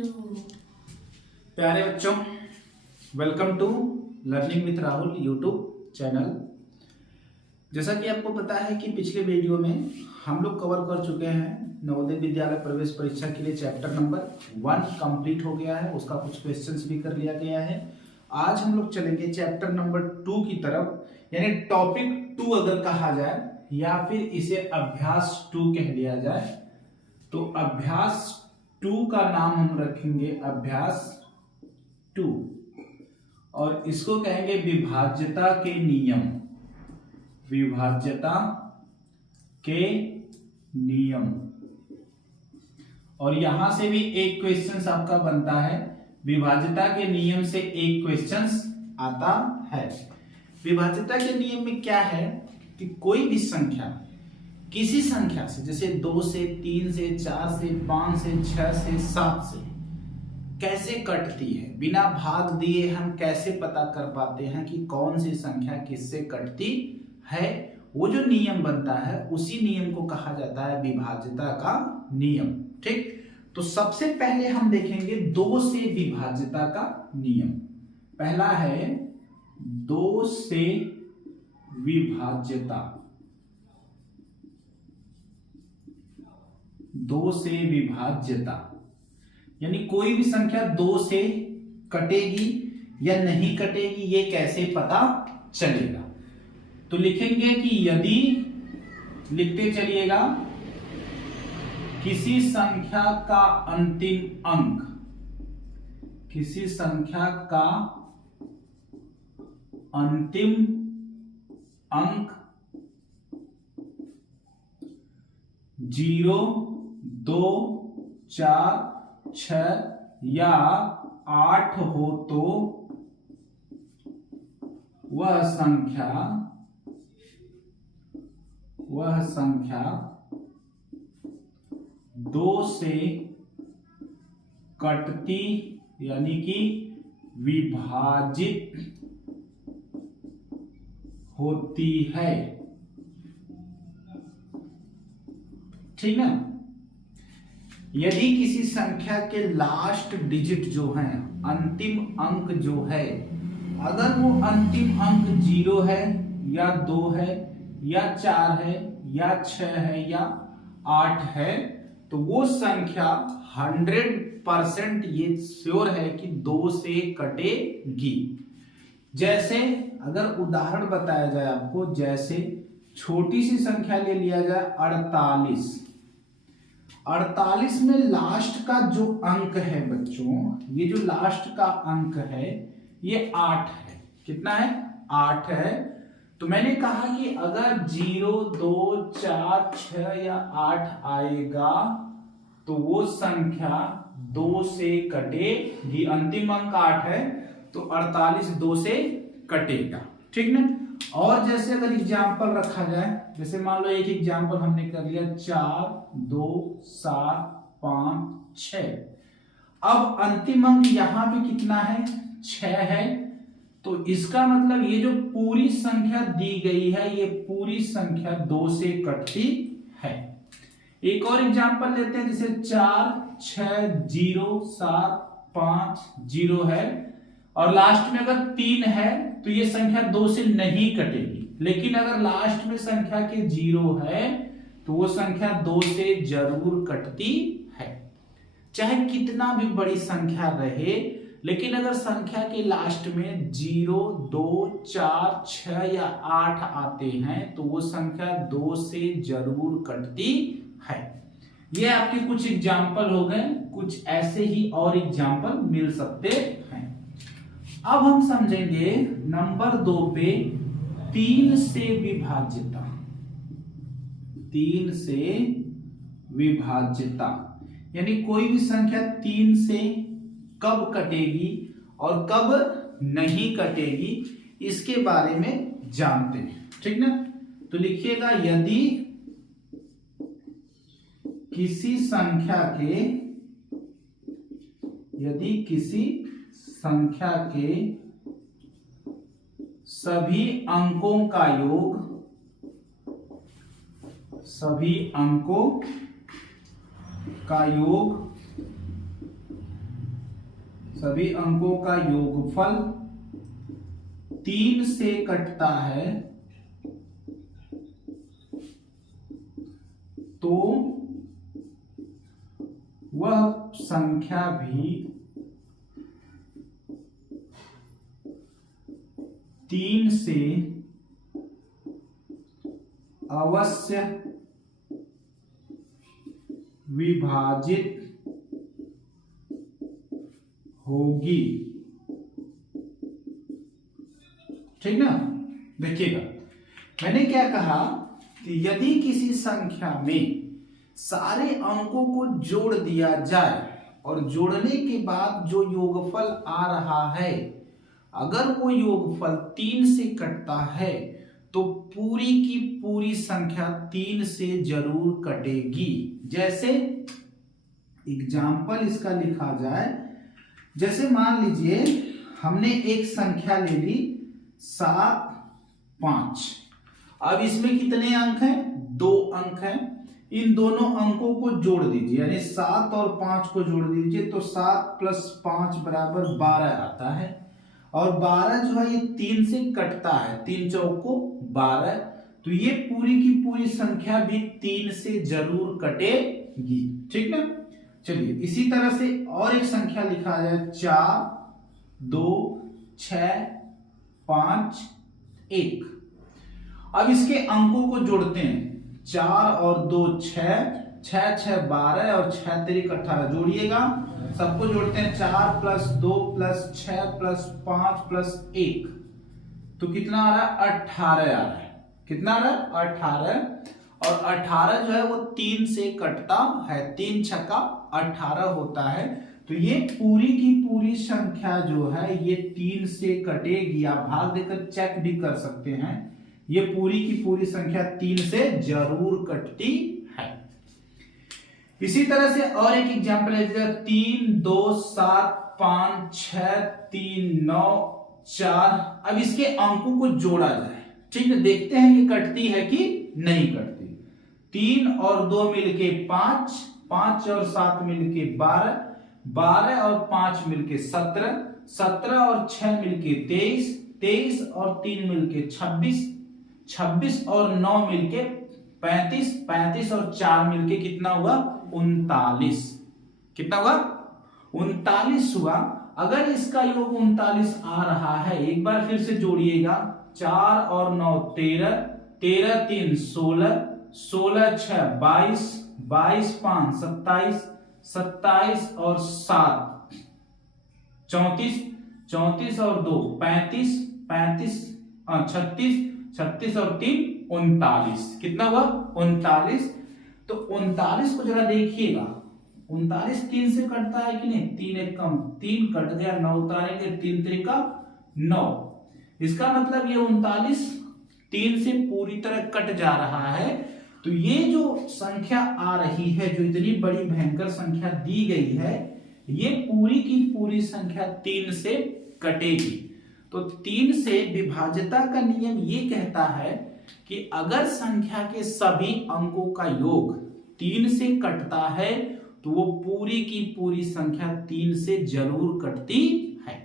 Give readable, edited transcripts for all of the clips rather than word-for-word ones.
प्यारे बच्चों, welcome to learning with Rahul YouTube channel. जैसा कि आपको पता है कि पिछले वीडियो में हम लोग कवर कर चुके हैं नवोदय विद्यालय प्रवेश परीक्षा के लिए चैप्टर नंबर 1 कंप्लीट हो गया है, उसका कुछ क्वेश्चंस भी कर लिया गया है। आज हम लोग चलेंगे चैप्टर नंबर 2 की तरफ, यानी टॉपिक 2 अगर कहा जाए या फिर इसे अभ्यास 2 कह लिया जाए तो अभ्यास 2 का नाम हम रखेंगे अभ्यास 2 और इसको कहेंगे विभाज्यता के नियम। विभाज्यता के नियम। और यहां से भी एक क्वेश्चन आपका बनता है, विभाज्यता के नियम से एक क्वेश्चन आता है। विभाज्यता के नियम में क्या है कि कोई भी संख्या किसी संख्या से, जैसे 2 से 3 से 4 से 5 से 6 से 7 से कैसे कटती है, बिना भाग दिए हम कैसे पता कर पाते हैं कि कौन सी संख्या किससे कटती है। वो जो नियम बनता है उसी नियम को कहा जाता है विभाज्यता का नियम। ठीक, तो सबसे पहले हम देखेंगे 2 से विभाज्यता का नियम। पहला है 2 से विभाज्यता। 2 से विभाज्यता यानी कोई भी संख्या 2 से कटेगी या नहीं कटेगी ये कैसे पता चलेगा। तो लिखेंगे कि यदि, लिखते चलिएगा, किसी संख्या का अंतिम अंक, किसी संख्या का अंतिम अंक 0, 2, 4, 6 या 8 हो तो वह संख्या 2 से कटती यानी कि विभाजित होती है। ठीक ना। यदि किसी संख्या के लास्ट डिजिट जो है, अंतिम अंक जो है, अगर वो अंतिम अंक 0 है या 2 है या 4 है या 6 है या 8 है तो वो संख्या 100% ये श्योर है कि 2 से कटेगी। जैसे अगर उदाहरण बताया जाए आपको, जैसे छोटी सी संख्या ले लिया जाए 48। 48 में लास्ट का जो अंक है बच्चों, ये जो लास्ट का अंक है ये 8 है। कितना है? 8 है। तो मैंने कहा कि अगर 0, 2, 4, 6 या 8 आएगा तो वो संख्या 2 से कटेगी। अंतिम अंक 8 है तो 48 2 से कटेगा। ठीक ना। और जैसे अगर एग्जाम्पल रखा जाए, जैसे मान लो एक एग्जाम्पल हमने कर लिया 4, 2, 7, 5, 6। अब अंतिम अंक यहां पे कितना है? 6 है। तो इसका मतलब ये जो पूरी संख्या दी गई है ये पूरी संख्या 2 से कटती है। एक और एग्जाम्पल लेते हैं, जैसे 4, 6, 0, 7, 5, 0 है और लास्ट में अगर 3 है तो ये संख्या 2 से नहीं कटेगी। लेकिन अगर लास्ट में संख्या के 0 है तो वो संख्या 2 से जरूर कटती है। चाहे कितना भी बड़ी संख्या रहे, लेकिन अगर संख्या के लास्ट में 0, 2, 4, 6 या 8 आते हैं तो वो संख्या 2 से जरूर कटती है। ये आपके कुछ एग्जाम्पल हो गए, कुछ ऐसे ही और एग्जाम्पल मिल सकते हैं। अब हम समझेंगे नंबर 2 पे 3 से विभाज्यता। 3 से विभाज्यता यानी कोई भी संख्या 3 से कब कटेगी और कब नहीं कटेगी इसके बारे में जानते हैं। ठीक ना। तो लिखिएगा, यदि किसी संख्या के सभी अंकों का योग सभी अंकों का योगफल 3 से कटता है तो वह संख्या भी 3 से अवश्य विभाजित होगी। ठीक ना। देखिएगा, मैंने क्या कहा कि यदि किसी संख्या में सारे अंकों को जोड़ दिया जाए और जोड़ने के बाद जो योगफल आ रहा है, अगर वो योगफल 3 से कटता है तो पूरी की पूरी संख्या 3 से जरूर कटेगी। जैसे एग्जाम्पल इसका लिखा जाए, जैसे मान लीजिए हमने एक संख्या ले ली 7, 5। अब इसमें कितने अंक हैं? 2 अंक हैं। इन दोनों अंकों को जोड़ दीजिए, यानी 7 और 5 को जोड़ दीजिए तो 7 + 5 = 12 आता है। और 12 जो है ये 3 से कटता है, 3 चौको 12, तो ये पूरी की पूरी संख्या भी 3 से जरूर कटेगी। ठीक ना। चलिए इसी तरह से और एक संख्या लिखा जाए 4, 2, 6, 5, 1। अब इसके अंकों को जोड़ते हैं, 4 और 2 6, 6 6 12 और 6 3 18। जोड़िएगा, सबको जोड़ते हैं। 4 + 2 + 6 + 5 + 1 तो कितना आ रहा है? 18 आ रहा है। कितना आ रहा है? 18। और 18 जो है वो 3 से कटता है, 3 छक्का 18 होता है। तो ये पूरी की पूरी संख्या जो है ये 3 से कटेगी। आप भाग देकर चेक भी कर सकते हैं, ये पूरी की पूरी संख्या 3 से जरूर कटती है। इसी तरह से और एक एग्जांपल है, 3, 2, 7, 5, 6, 3, 9, 4। अब इसके अंकों को जोड़ा जाए। ठीक है, देखते हैं कि कटती है कि नहीं कटती। 3 और 2 मिलके 5, 5 और 7 मिलके 12, 12 और 5 मिलके 17, 17 और 6 मिलके 23, 23 और 3 मिलके 26, 26 और 9 मिलके 35, 35 और 4 मिलके कितना हुआ? 39। कितना हुआ? 39 हुआ। अगर इसका योग 39 आ रहा है, एक बार फिर से जोड़िएगा, 4 और 9 13, 13 3 16, 16 6 22, 22 5 27, 27 और 7 34, 34 और 2 35, 35 36, 36 और 3 39। कितना हुआ? 39। तो 39 को जरा देखिएगा, 39 3 से कटता है कि नहीं? 3 एक कम, 3 कट गया, 9 उतारेंगे, 3 3 का 9। इसका मतलब ये 39 3 से पूरी तरह कट जा रहा है। तो ये जो संख्या आ रही है, जो इतनी बड़ी भयंकर संख्या दी गई है, ये पूरी की पूरी संख्या 3 से कटेगी। तो 3 से विभाज्यता का नियम ये कहता है कि अगर संख्या के सभी अंकों का योग 3 से कटता है तो वो पूरी की पूरी संख्या 3 से जरूर कटती है।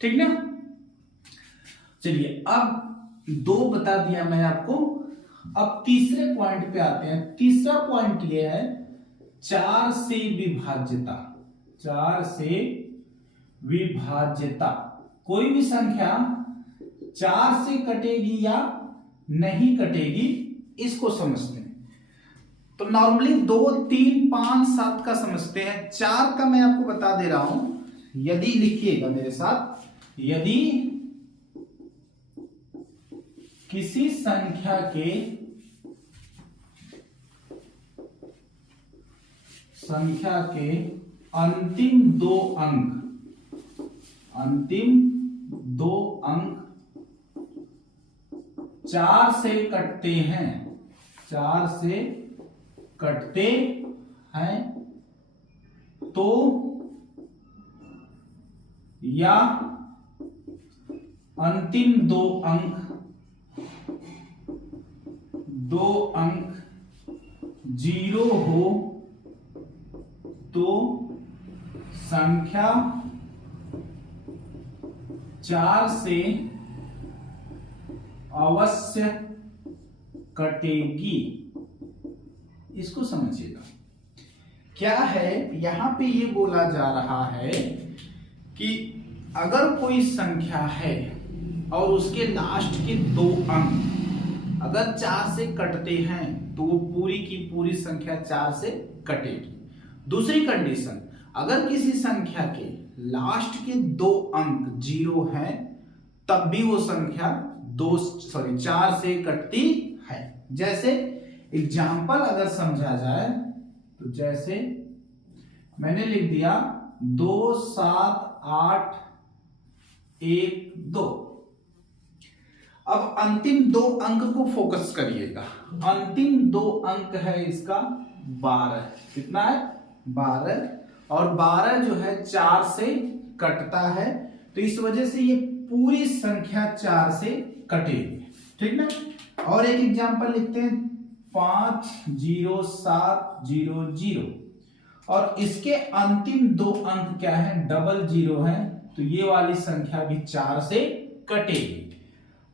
ठीक ना। चलिए अब 2 बता दिया मैं आपको। अब तीसरे पॉइंट पे आते हैं। तीसरा पॉइंट ये है 4 से विभाज्यता। 4 से विभाज्यता, कोई भी संख्या 4 से कटेगी या नहीं कटेगी, इसको समझते हैं। तो नॉर्मली 2 3 5 7 का समझते हैं। 4 का मैं आपको बता दे रहा हूं। यदि लिखिएगा मेरे साथ, यदि किसी संख्या के अंतिम 2 अंक 4 से कटते हैं, 4 से कटते हैं तो या अंतिम 2 अंक 0 हो तो संख्या 4 से अवश्य कटेगी। इसको समझिएगा, क्या है यहां पे ये बोला जा रहा है कि अगर कोई संख्या है और उसके लास्ट के 2 अंक अगर 4 से कटते हैं तो वो पूरी की पूरी संख्या 4 से कटेगी। दूसरी कंडीशन, अगर किसी संख्या के लास्ट के 2 अंक 0 हैं तब भी वो संख्या 4 से कटती है। जैसे एग्जाम्पल अगर समझा जाए तो जैसे मैंने लिख दिया 2 7 8 1 2। अब अंतिम 2 अंक को फोकस करिएगा। अंतिम 2 अंक है इसका 12। कितना है? 12। और 12 जो है 4 से कटता है, तो इस वजह से ये पूरी संख्या 4 से कटेगी। ठीक ना? और एक एग्जांपल लिखते हैं 5 0 7 0 0 और इसके अंतिम 2 अंक क्या है? डबल 0 है, तो ये वाली संख्या भी 4 से कटेगी।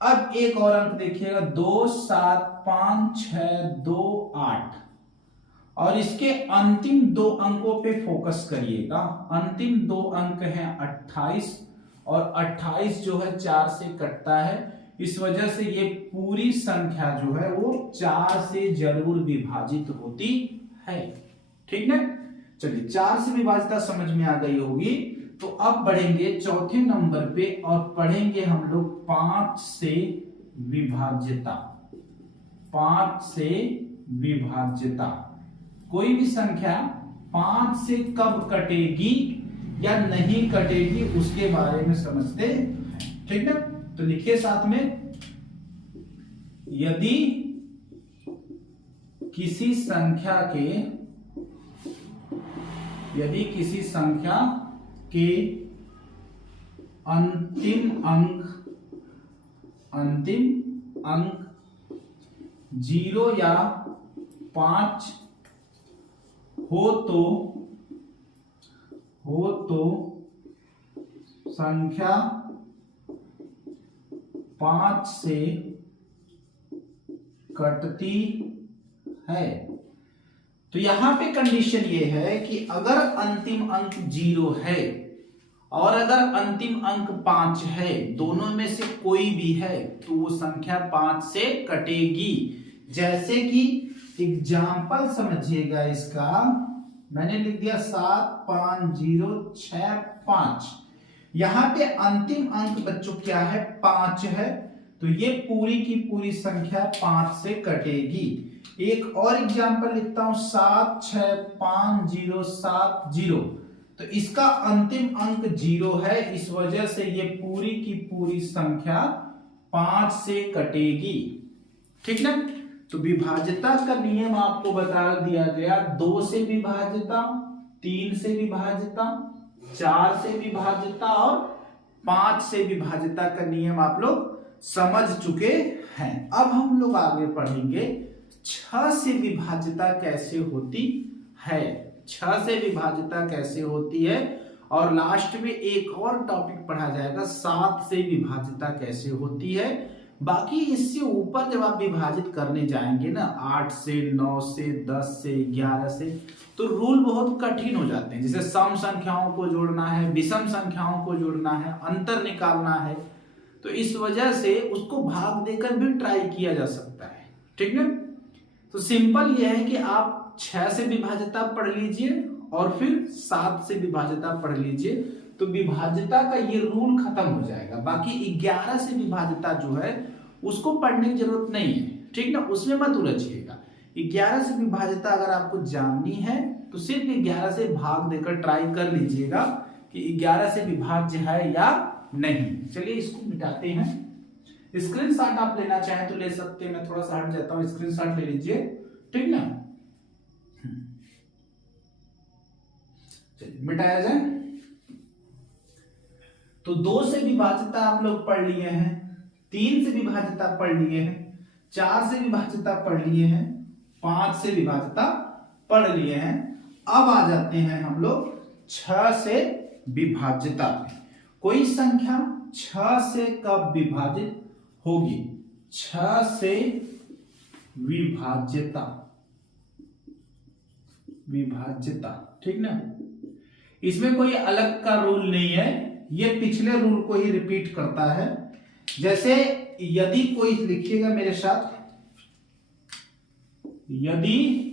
अब एक और अंक देखिएगा 2 7 5 6 2 8 और इसके अंतिम 2 अंकों पे फोकस करिएगा। अंतिम 2 अंक हैं 28 और 28 जो है 4 से कटता है, इस वजह से ये पूरी संख्या जो है वो 4 से जरूर विभाजित होती है। ठीक ना? चलिए 4 से विभाजिता समझ में आ गई होगी। तो अब बढ़ेंगे चौथे नंबर पे और पढ़ेंगे हम लोग 5 से विभाज्यता। 5 से विभाज्यता, कोई भी संख्या 5 से कब कटेगी या नहीं कटेगी उसके बारे में समझते हैं। ठीक ना? तो लिखिए साथ में, यदि किसी संख्या के अंतिम अंक 0 या 5 हो तो संख्या 5 से कटती है। तो यहां पे कंडीशन ये है कि अगर अंतिम अंक 0 है और अगर अंतिम अंक 5 है, दोनों में से कोई भी है तो वो संख्या 5 से कटेगी। जैसे कि एग्जाम्पल समझिएगा इसका, मैंने लिख दिया 7 5 0 6 5। यहां पे अंतिम अंक बच्चों क्या है? 5 है, तो ये पूरी की पूरी संख्या 5 से कटेगी। एक और एग्जाम्पल लिखता हूं 7 6 5 0 7 0, तो इसका अंतिम अंक 0 है, इस वजह से ये पूरी की पूरी संख्या 5 से कटेगी। ठीक ना? तो विभाज्यता का नियम आपको बता दिया गया। 2 से विभाज्यता, 3 से विभाज्यता, 4 से विभाज्यता और 5 से विभाज्यता का नियम आप लोग समझ चुके हैं। अब हम लोग आगे पढ़ेंगे 6 से विभाज्यता कैसे होती है। 6 से विभाज्यता कैसे होती है और लास्ट में एक और टॉपिक पढ़ा जाएगा 7 से विभाज्यता कैसे होती है। बाकी इससे ऊपर जब आप विभाजित करने जाएंगे ना 8 से 9 से 10 से 11 से, तो रूल बहुत कठिन हो जाते हैं। जैसे सम संख्याओं को जोड़ना है, विषम संख्याओं को जोड़ना है, अंतर निकालना है, तो इस वजह से उसको भाग देकर भी ट्राई किया जा सकता है। ठीक ना? तो सिंपल यह है कि आप 6 से विभाज्यता पढ़ लीजिए और फिर 7 से विभाज्यता पढ़ लीजिए, तो विभाज्यता का ये रूल खत्म हो जाएगा। बाकी 11 से विभाज्यता जो है उसको पढ़ने की जरूरत नहीं है। ठीक ना? उसमें मत उलझिएगा। 11 से विभाज्यता अगर आपको जाननी है तो सिर्फ 11 से भाग देकर ट्राई कर लीजिएगा कि 11 से विभाज्य है या नहीं। चलिए इसको मिटाते हैं। स्क्रीनशॉट आप लेना चाहें तो ले सकते हैं, मैं थोड़ा सा हट जाता हूं, स्क्रीनशॉट ले लीजिए। ठीक ना? चलिए मिटाया जाए। तो 2 से विभाज्यता आप लोग पढ़ लिए हैं, 3 से विभाज्यता पढ़ लिए हैं, 4 से विभाज्यता पढ़ लिए हैं, 5 से विभाज्यता पढ़ लिए हैं। अब आ जाते हैं हम लोग 6 से विभाज्यता पे। कोई संख्या 6 से कब विभाजित होगी? 6 से विभाज्यता, ठीक ना। इसमें कोई अलग का रूल नहीं है, ये पिछले रूल को ही रिपीट करता है। जैसे यदि कोई, लिखिएगा मेरे साथ, यदि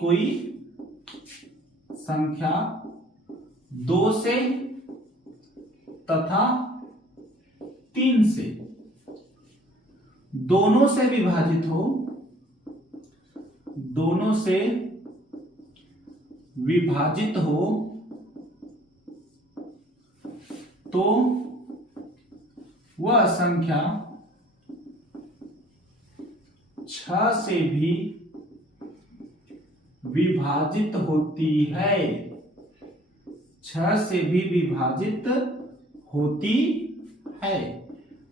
कोई संख्या 2 से तथा 3 से दोनों से विभाजित हो, तो वह संख्या 6 से भी विभाजित होती है। 6 से भी विभाजित होती है।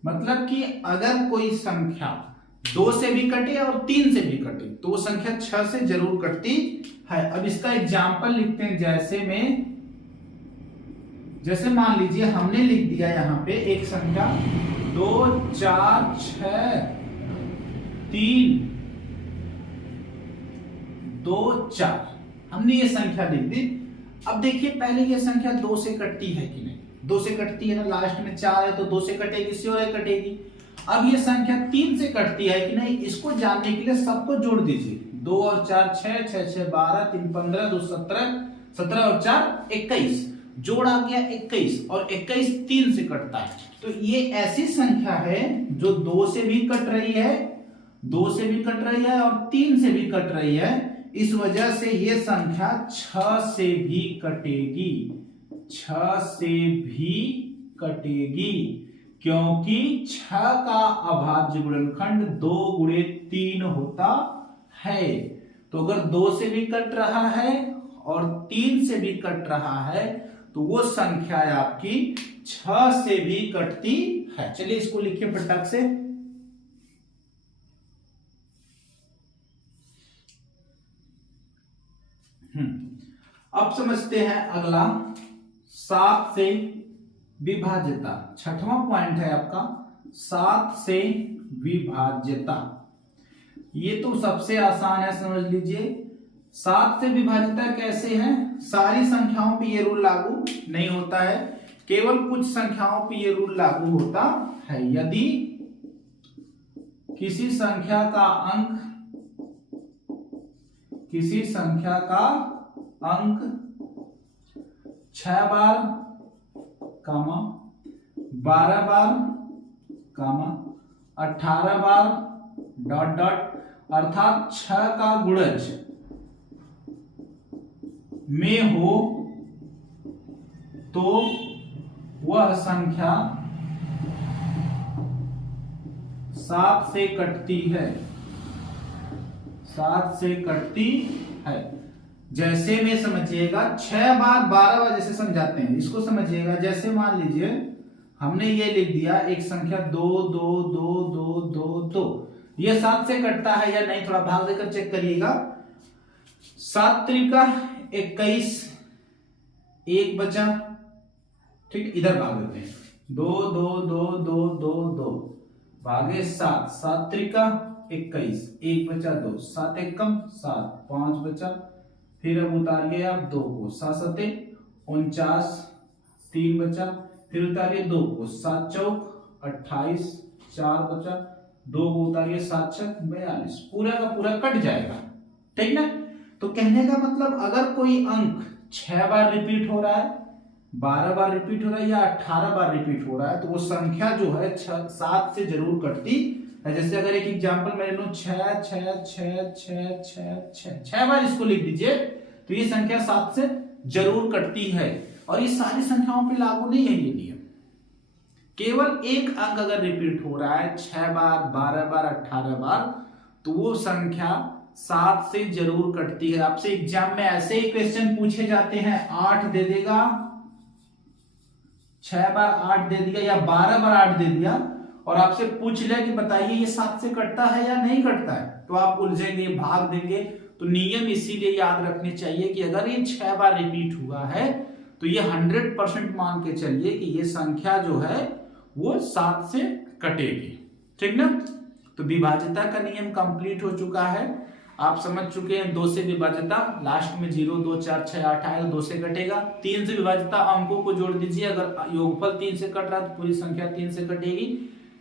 मतलब कि अगर कोई संख्या 2 से भी कटे और 3 से भी कटे तो वो संख्या 6 से जरूर कटती है। अब इसका एग्जाम्पल लिखते हैं। जैसे मान लीजिए हमने लिख दिया यहां पे एक संख्या 2 4 6 3 2 4, हमने ये संख्या लिख दी। अब देखिए पहले ये संख्या 2 से कटती है कि नहीं? 2 से कटती है ना, लास्ट में 4 है तो 2 से कटेगी, श्योर है कटेगी। अब ये संख्या 3 से कटती है कि नहीं, इसको जानने के लिए सबको जोड़ दीजिए। 2 और 4 6, 6 6 12, 3 15, 2 17, 17 और 4 21, जोड़ आ गया 21, और 21 3 से कटता है। तो ये ऐसी संख्या है जो 2 से भी कट रही है, 2 से भी कट रही है और 3 से भी कट रही है। इस वजह से ये संख्या 6 से भी कटेगी, 6 से भी कटेगी, क्योंकि 6 का अभाज्य गुणनखंड 2 गुणे 3 होता है। तो अगर 2 से भी कट रहा है और 3 से भी कट रहा है तो वो संख्या आपकी 6 से भी कटती है। चलिए इसको लिखिए फटाक से। अब समझते हैं अगला, 7 से विभाज्यता। 6वां पॉइंट है आपका 7 से विभाज्यता। ये तो सबसे आसान है, समझ लीजिए। 7 से विभाज्यता कैसे है? सारी संख्याओं पे ये रूल लागू नहीं होता है, केवल कुछ संख्याओं पे ये रूल लागू होता है। यदि किसी संख्या का अंक 6 बार, 12 बार, 18 बार, डॉट डॉट, अर्थात 6 का गुणज में हो तो वह संख्या 7 से कटती है, 7 से कटती है। जैसे में समझिएगा 6 बार 12 बार, जैसे समझाते हैं इसको समझिएगा। जैसे मान लीजिए हमने ये लिख दिया एक संख्या 2 2 2 2 2 2, ये 7 से कटता है या नहीं, थोड़ा भाग देकर चेक करिएगा। 7 त्रिका 21, 1 बचा, ठीक, इधर भाग देते हैं। 2 2 2 2 2 2 भागे 7, 7 त्रिका 21, 1 बचा 2, 7 एकम 7, 5 बचा। फिर अब उतारिए आप 2 को, 7 7 49, 3 बचा। फिर उतारिए 2 को, 7 चौक 28, 4 बचा। 2 को उतारिए, 7 छक 42, पूरा का पूरा कट जाएगा, ठीक ना। तो कहने का मतलब अगर कोई अंक 6 बार रिपीट हो रहा है, 12 बार रिपीट हो रहा है या 18 बार रिपीट हो रहा है तो वो संख्या जो है 7 से जरूर कटती है। जैसे अगर एक एग्जांपल मैं लूं 6 6 6 6 6 6 बार इसको लिख दीजिए तो ये संख्या 7 से जरूर कटती है। और ये सारी संख्याओं पे लागू नहीं है ये नियम। केवल एक अंक अगर रिपीट हो रहा है 6 बार, 12 बार, 18 बार तो वो संख्या 7 से जरूर कटती है। आपसे एग्जाम में ऐसे ही क्वेश्चन पूछे जाते हैं, 8 दे देगा, 6 बार 8 दे दिया या 12 बार 8 दे दिया और आपसे पूछ लिया कि बताइए ये 7 से कटता है या नहीं कटता है, तो आप उलझेंगे, भाग देंगे, तो नियम इसीलिए याद रखने चाहिए कि अगर ये 6 बार रिपीट हुआ है तो ये 100% मान के चलिए कि ये संख्या जो है वो 7 से कटेगी, ठीक ना। तो विभाज्यता का नियम कंप्लीट हो चुका है, आप समझ चुके हैं। 2 से विभाज्यता, लास्ट में 0 2 4 6 8 आएगा, 2 से कटेगा। 3 से विभाज्यता, अंकों को जोड़ दीजिए, अगर योगफल 3 से कट रहा है तो पूरी संख्या 3 से कटेगी।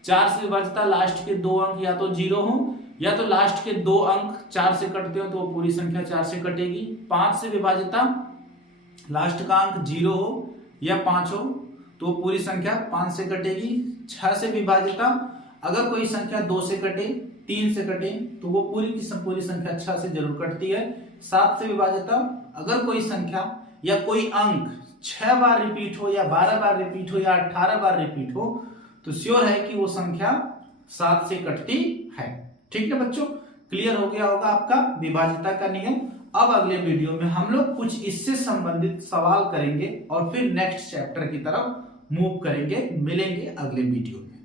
4 से विभाज्यता, लास्ट के 2 अंक या तो 0 हो या तो लास्ट के 2 अंक 4 से कटते हो तो पूरी संख्या 4 से कटेगी। 5 से विभाज्यता, लास्ट का अंक 0 हो या 5 हो तो पूरी संख्या 5 से कटेगी। 6 से विभाज्यता, अगर कोई संख्या 2 से कटे 3 से कटे तो वो पूरी की पूरी संख्या 6 से जरूर कटती है। 7 से विभाज्यता, अगर कोई संख्या या कोई अंक 6 बार रिपीट हो या 12 बार रिपीट हो या 18 बार रिपीट हो तो श्योर है कि वो संख्या 7 से कटती है, ठीक है बच्चों। क्लियर हो गया होगा आपका विभाज्यता का नियम। अब अगले वीडियो में हम लोग कुछ इससे संबंधित सवाल करेंगे और फिर नेक्स्ट चैप्टर की तरफ मूव करेंगे। मिलेंगे अगले वीडियो में।